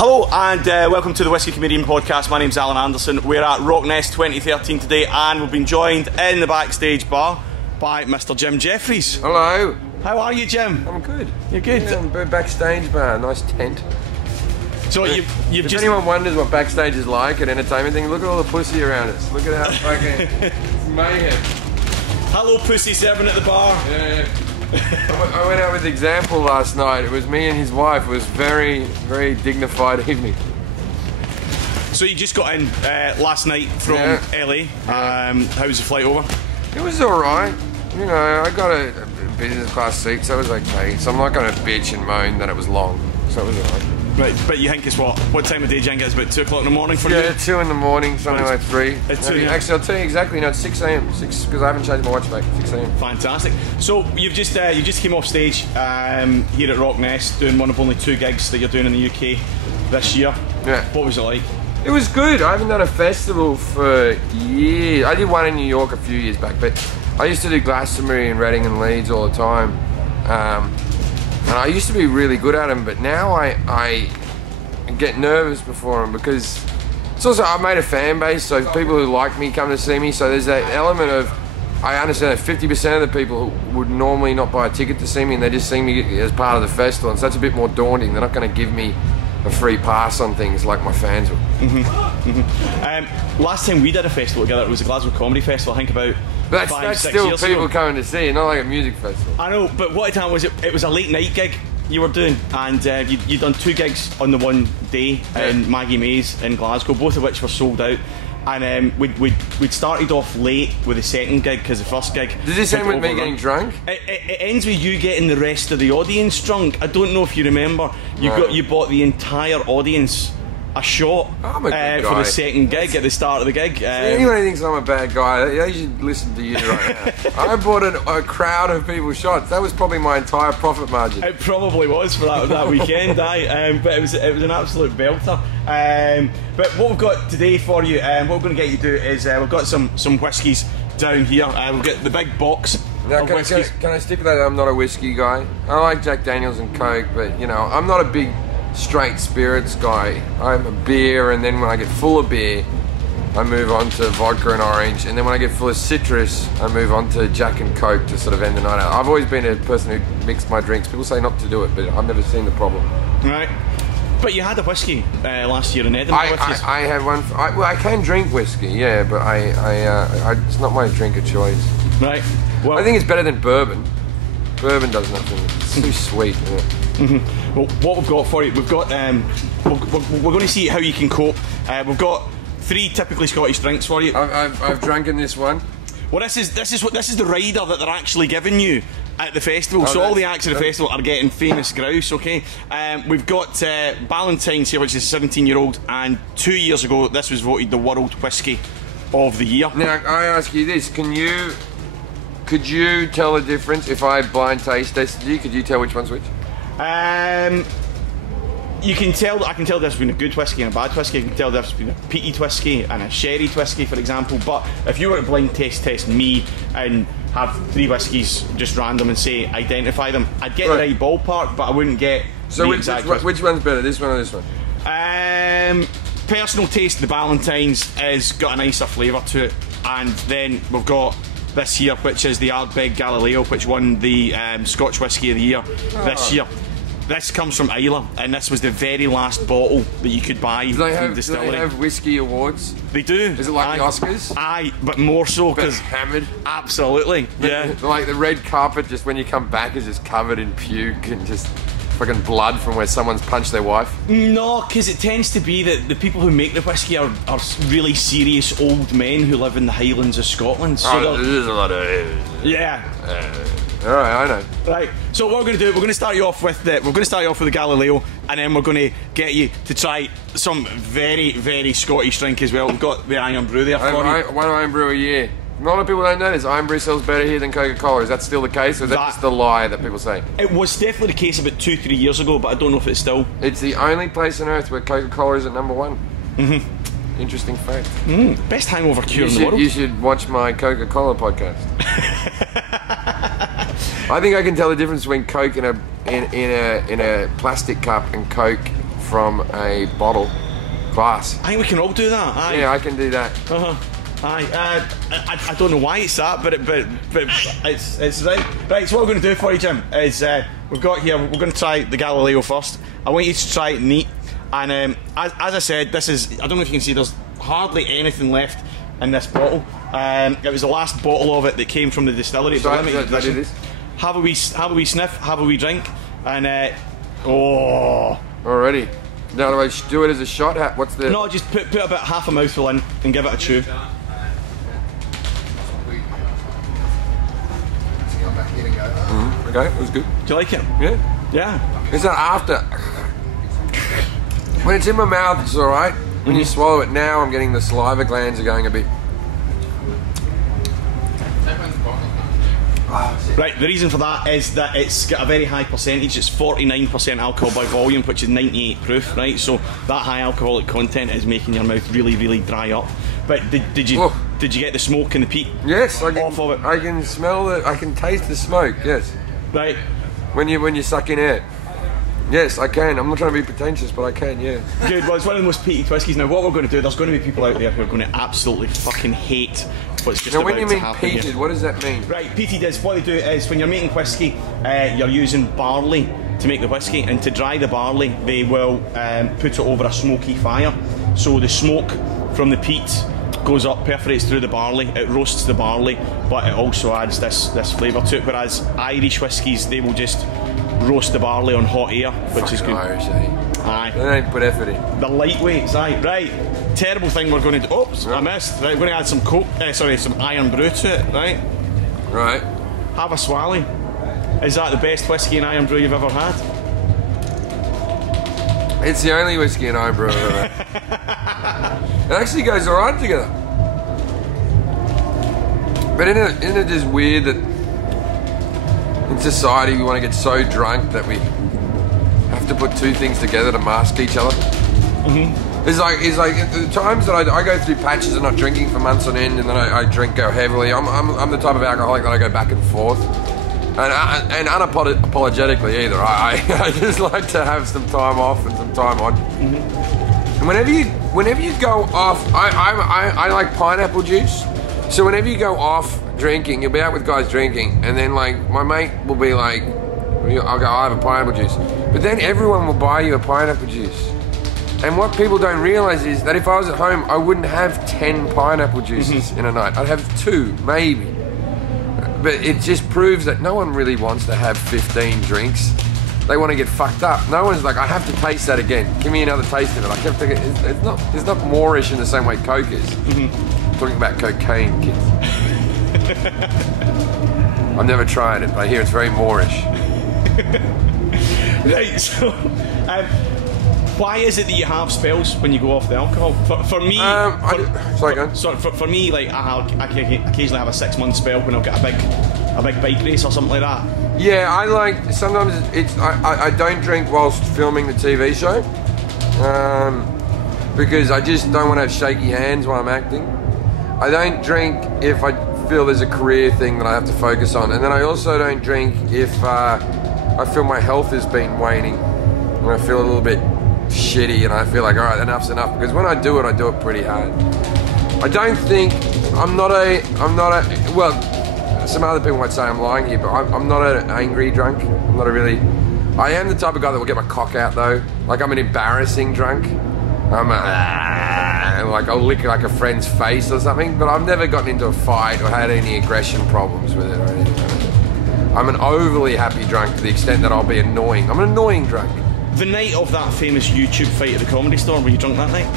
Hello and welcome to the Whisky Comedian podcast. My name's Alan Anderson. We're at RockNess 2013 today and we've been joined in the backstage bar by Mr. Jim Jefferies. Hello. How are you, Jim? I'm good. You're good? Yeah, I'm backstage bar, nice tent. So you've if just... anyone wonders what backstage is like at entertainment thing, look at all the pussy around us. Look at how fucking mayhem. Hello pussy serving at the bar. Yeah. I went out with Example last night. It was me and his wife. It was very, very dignified evening. So you just got in last night from LA. How was the flight over? It was alright. You know, I got a business class seat, so it was okay. So I'm not going to bitch and moan that it was long. So it was alright. Right, but you think it's what time of day, Jen? It's about 2 o'clock in the morning for you? Yeah, 2 in the morning, something like 3. At 2, yeah. Actually, I'll tell you exactly. No, it's 6 a.m. 6 because I haven't changed my watch back. 6 a.m. Fantastic. So you just came off stage here at RockNess, doing one of only 2 gigs that you're doing in the UK this year. Yeah. What was it like? It was good. I haven't done a festival for years. I did one in New York a few years back, but I used to do Glastonbury and Reading and Leeds all the time. And I used to be really good at them, but now I get nervous before them because it's also, I've made a fan base, so people who like me come to see me, so there's that element of, I understand that 50% of the people would normally not buy a ticket to see me and they just see me as part of the festival, and so that's a bit more daunting. They're not going to give me a free pass on things like my fans would. Last time we did a festival together, it was the Glasgow Comedy Festival, I think about But that's still people ago. coming to see it, not like a music festival. I know, but what time was it? It was a late night gig you were doing, and you'd done 2 gigs on the one day in Maggie Mays in Glasgow, both of which were sold out. And we'd started off late with the second gig because the first gig... Does this end with me getting drunk? It ends with you getting the rest of the audience drunk. I don't know if you remember. You bought the entire audience a shot for the second gig at the start of the gig. Anyone who thinks I'm a bad guy, they should listen to you right now. I bought a crowd of people shots. That was probably my entire profit margin. It probably was for that weekend, but it was an absolute belter. But what we've got today for you, what we're going to get you to do is we've got some whiskies down here. We've got the big box. Now, can I stipulate that I'm not a whiskey guy? I like Jack Daniels and Coke, but you know, I'm not a big straight spirits guy. I'm a beer, and then when I get full of beer, I move on to vodka and orange, and then when I get full of citrus, I move on to Jack and Coke to sort of end the night out. I've always been a person who mixed my drinks. People say not to do it, but I've never seen the problem. Right. But you had a whiskey last year in Edinburgh. I had one. Well, I can drink whiskey, yeah, but it's not my drink of choice. Right. Well, I think it's better than bourbon. Bourbon does nothing. It's too sweet. Yeah. Well, what we've got for you, we've got we're going to see how you can cope. We've got 3 typically Scottish drinks for you. I've drunken this one. Well, this is the rider that they're actually giving you at the festival. So all the acts at the festival are getting famous grouse. Okay, we've got Ballentine's here, which is a 17-year-old, and 2 years ago this was voted the World Whisky of the Year. Now I ask you this: could you tell the difference if I blind taste tested you? Could you tell which one's which? You can tell. I can tell there's been a good whiskey and a bad whiskey. I can tell there's been a peated whiskey and a sherry whiskey, for example. But if you were to blind test me and have 3 whiskies just random and say identify them, I'd get the right ballpark, but I wouldn't get the exact. Which one's better, this one or this one? Personal taste, the Ballentine's has got a nicer flavour to it, and then we've got this here, which is the Ardbeg Galileo, which won the Scotch Whisky of the Year this year. This comes from Islay, and this was the very last bottle that you could buy from the distillery. Do they have whiskey awards? They do. Is it like the Oscars? Aye, but more so because hammered. Absolutely, yeah. Like the red carpet, just when you come back, is just covered in puke and just fucking blood from where someone's punched their wife. No, because it tends to be that the people who make the whiskey are really serious old men who live in the Highlands of Scotland. So there's a lot of all right, I know. Right. So what we're going to do, we're going to start you off with the Galileo, and then we're going to get you to try some very, very Scottish drink as well. We've got the Irn Bru there for you. One Irn Bru a year. A lot of people don't know this. Irn Bru sells better here than Coca-Cola. Is that still the case, or is that just the lie that people say? It was definitely the case about 2-3 years ago, but I don't know if it's still. It's the only place on earth where Coca-Cola is at #1. Interesting fact. Best hangover cure in the world. You should watch my Coca-Cola podcast. I think I can tell the difference between Coke in a plastic cup and Coke from a bottle glass. I think we can all do that. Aye. Yeah, I can do that. Aye. I don't know why it's that, but it's right. Right. So what we're going to do for you, Jim, is we've got here. We're going to try the Galileo first. I want you to try it neat. And as I said, this is. I don't know if you can see. There's hardly anything left in this bottle. It was the last bottle of it that came from the distillery. So I do this. Have a wee sniff. Have a wee drink. And oh. Already. Now do I do it as a shot? What's the? No, just put about half a mouthful in and give it a chew. Okay, it was good. Do you like it? Yeah. Yeah. Is that after? When it's in my mouth, it's alright. When you swallow it now, I'm getting the saliva glands are going a bit. Right, the reason for that is that it's got a very high percentage. It's 49% alcohol by volume, which is 98 proof, right? So that high alcoholic content is making your mouth really, really dry up. But did you get the smoke and the peat? Yes, I can. Off of it? I can smell it. I can taste the smoke. Yes. Right. When you suck in air. Yes, I can. I'm not trying to be pretentious, but I can. Yeah. Good. Well, it's one of the most peaty whiskies. Now, what we're going to do? There's going to be people out there who are going to absolutely fucking hate what's just now, about when you to mean happen peated, here. what does that mean? Right, peated is what they do is when you're making whiskey, you're using barley to make the whiskey, and to dry the barley, they will put it over a smoky fire. So the smoke from the peat goes up, perforates through the barley, it roasts the barley, but it also adds this flavour to it. Whereas Irish whiskies, they will just roast the barley on hot air, which is good. Irish, eh? Aye. They don't put effort in. The lightweights, aye. Right. Terrible thing we're going to do. Oops, I missed. Right, we're going to add some some Irn Bru to it, right? Right. Have a swally. Is that the best whiskey and Irn Bru you've ever had? It's the only whiskey and Irn Bru I've ever had. It actually goes alright together. But isn't it just weird that in society we want to get so drunk that we have to put two things together to mask each other? It's like the times that I go through patches of not drinking for months on end, and then I go heavily. I'm the type of alcoholic that I go back and forth, and unapologetically either. I just like to have some time off and some time on. And whenever you go off, I like pineapple juice. So whenever you go off drinking, you'll be out with guys drinking, and then like my mate will be like, I'll go, I have a pineapple juice, but then everyone will buy you a pineapple juice. And what people don't realise is that if I was at home, I wouldn't have 10 pineapple juices in a night. I'd have 2, maybe. But it just proves that no one really wants to have 15 drinks. They want to get fucked up. No one's like, I have to taste that again. Give me another taste of it. I kept thinking, it's not Moorish in the same way Coke is. Talking about cocaine, kids. I've never tried it, but I hear it's very Moorish. Right, so why is it that you have spells when you go off the alcohol? For me, sorry, go on. For me, like I occasionally have a 6-month spell when I've got a big bike race or something like that. Yeah, I like sometimes I don't drink whilst filming the TV show, because I just don't want to have shaky hands while I'm acting. I don't drink if I feel there's a career thing that I have to focus on, and then I also don't drink if I feel my health has been waning and I feel a little bit shitty and I feel like, all right, enough's enough, because when I do it pretty hard. I don't think well, some other people might say I'm lying here, but I'm not an angry drunk. I am the type of guy that will get my cock out though. Like I'm an embarrassing drunk. Like I'll lick like a friend's face or something, but I've never gotten into a fight or had any aggression problems with it or anything. I'm an overly happy drunk to the extent that I'll be annoying. I'm an annoying drunk. The night of that famous YouTube fight at the Comedy Store, were you drunk that night?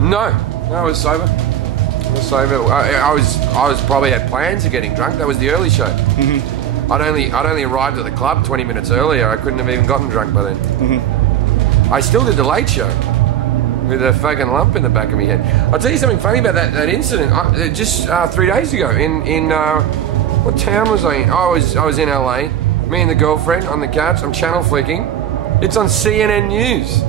No, I was sober. I was probably had plans of getting drunk. That was the early show. I'd only arrived at the club 20 minutes earlier. I couldn't have even gotten drunk by then. I still did the late show with a fucking lump in the back of my head. I'll tell you something funny about that incident. Just 3 days ago, in what town was I in? Oh, I was in LA. Me and the girlfriend on the couch. I'm channel flicking. It's on CNN News.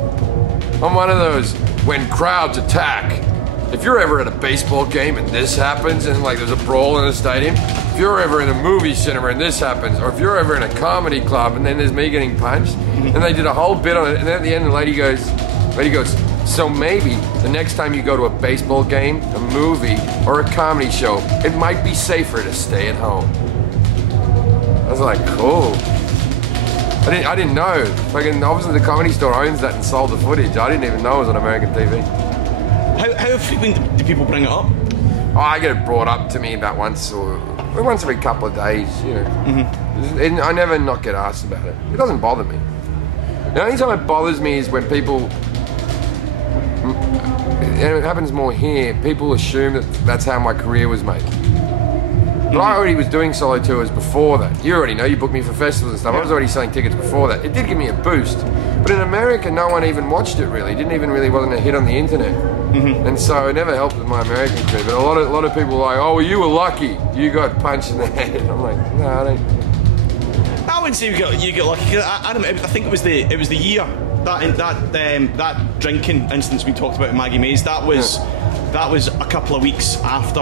I'm one of those when crowds attack. If you're ever at a baseball game and this happens, and like there's a brawl in a stadium, if you're ever in a movie cinema and this happens, or if you're ever in a comedy club and then there's me getting punched, and they did a whole bit on it, and then at the end the lady goes, But he goes, so maybe the next time you go to a baseball game, a movie, or a comedy show, it might be safer to stay at home. I was like, cool. I didn't know. Fucking, obviously the Comedy Store owns that and sold the footage. I didn't even know it was on American TV. How frequent do people bring it up? Oh, I get it brought up to me about once every couple of days, you know. And I never not get asked about it. It doesn't bother me. The only time it bothers me is when people, and it happens more here, people assume that that's how my career was made. But I already was doing solo tours before that. You already know, you booked me for festivals and stuff. I was already selling tickets before that. It did give me a boost. But in America, no one even watched it really. It didn't even really, wasn't a hit on the internet. And so it never helped with my American career. But a lot of people were like, oh, well, you were lucky. You got punched in the head. I'm like, no, I don't. I wouldn't say you get lucky. I think it was the year that drinking instance we talked about in Maggie Mays. That was a couple of weeks after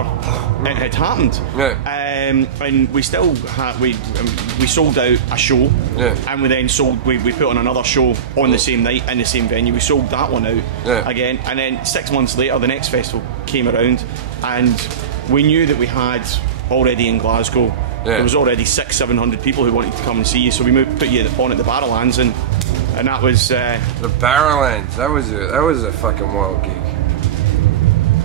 it had happened. And we still had we sold out a show. And we then we put on another show on the same night in the same venue. We sold that one out again, and then 6 months later the next festival came around, and we knew that we had already in Glasgow. There was already 600-700 people who wanted to come and see you, so we put you on at the Barrowlands, and that was the Barrowlands. That was a fucking wild gig.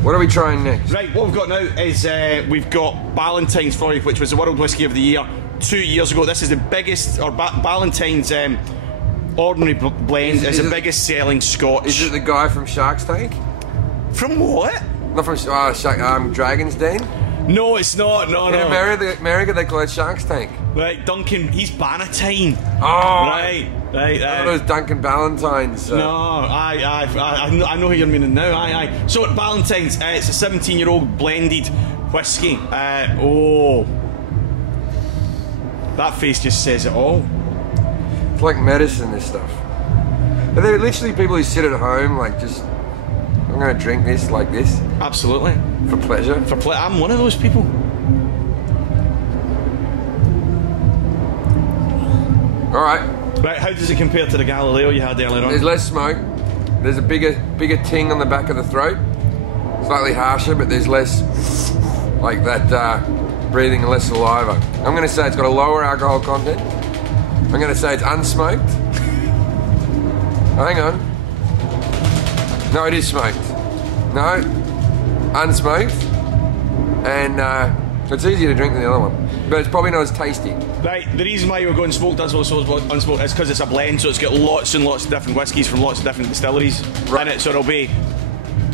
What are we trying next? Right, what we've got now is we've got Ballentine's for you, which was the World Whisky of the Year 2 years ago. This is the biggest, or Ballentine's Ordinary Blend is the biggest selling Scotch. Is it the guy from Shark's Tank? From what? Not from Dragon's Den? No, it's not. No. In America, they call it Shark's Tank. Right, Duncan, he's Ballentine. Oh, right. I thought it was Duncan Ballentine's. So. No, I know who you're meaning now. So at Ballentine's, it's a 17-year-old blended whiskey. Oh, that face just says it all. It's like medicine, this stuff. Are there literally people who sit at home, like, just, I'm going to drink this like this? Absolutely. For pleasure? I'm one of those people. Alright. Right, how does it compare to the Galileo you had earlier on? There's less smoke. There's a bigger ting on the back of the throat. Slightly harsher, but there's less, like that, breathing and less saliva. I'm going to say it's got a lower alcohol content. I'm going to say it's unsmoked. Oh, hang on. No, it is smoked. No, unsmoked. And it's easier to drink than the other one. But it's probably not as tasty. Right, the reason why we're going smoked as well as unsmoked is because it's a blend, so it's got lots and lots of different whiskies from lots of different distilleries in it, so it'll be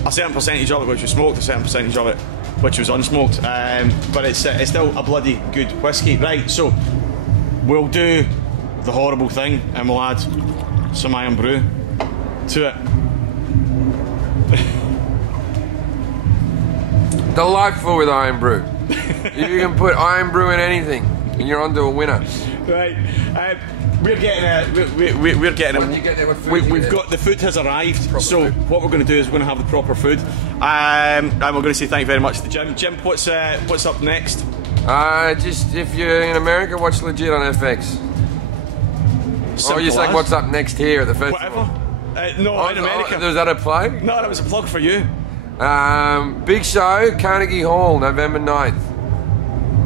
a certain percentage of it which was smoked, a certain percentage of it which was unsmoked, but it's still a bloody good whiskey. Right, so we'll do the horrible thing and we'll add some Irn Bru to it. Delightful with Irn Bru. You can put Irn Bru in anything, and you're onto a winner. Right, we're getting a. We're getting a. What did you get there? What food We've got the food has arrived. Proper so food. What we're going to do is we're going to have the proper food, and we're going to say thank you very much to Jim. Jim, what's up next? Just if you're in America, watch Legit on FX. Simple you're saying what's up next here at the festival? Whatever. No, in America. Was that a plug? No, that was a plug for you. Big show, Carnegie Hall, November 9th.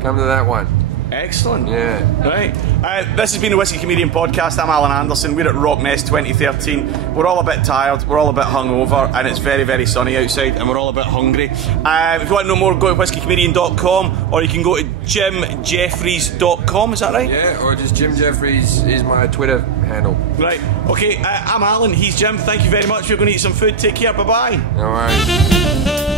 Come to that one. Excellent. Yeah. Right. This has been the Whisky Comedian Podcast. I'm Alan Anderson. We're at RockNess 2013. We're all a bit tired. We're all a bit hungover, and it's very, very sunny outside, and we're all a bit hungry. If you want to know more, go to whiskycomedian.com, or you can go to jimjefferies.com. Is that right? Yeah, or just Jim Jefferies is my Twitter handle. Right. Okay. I'm Alan. He's Jim. Thank you very much. We're going to eat some food. Take care. Bye bye. All right.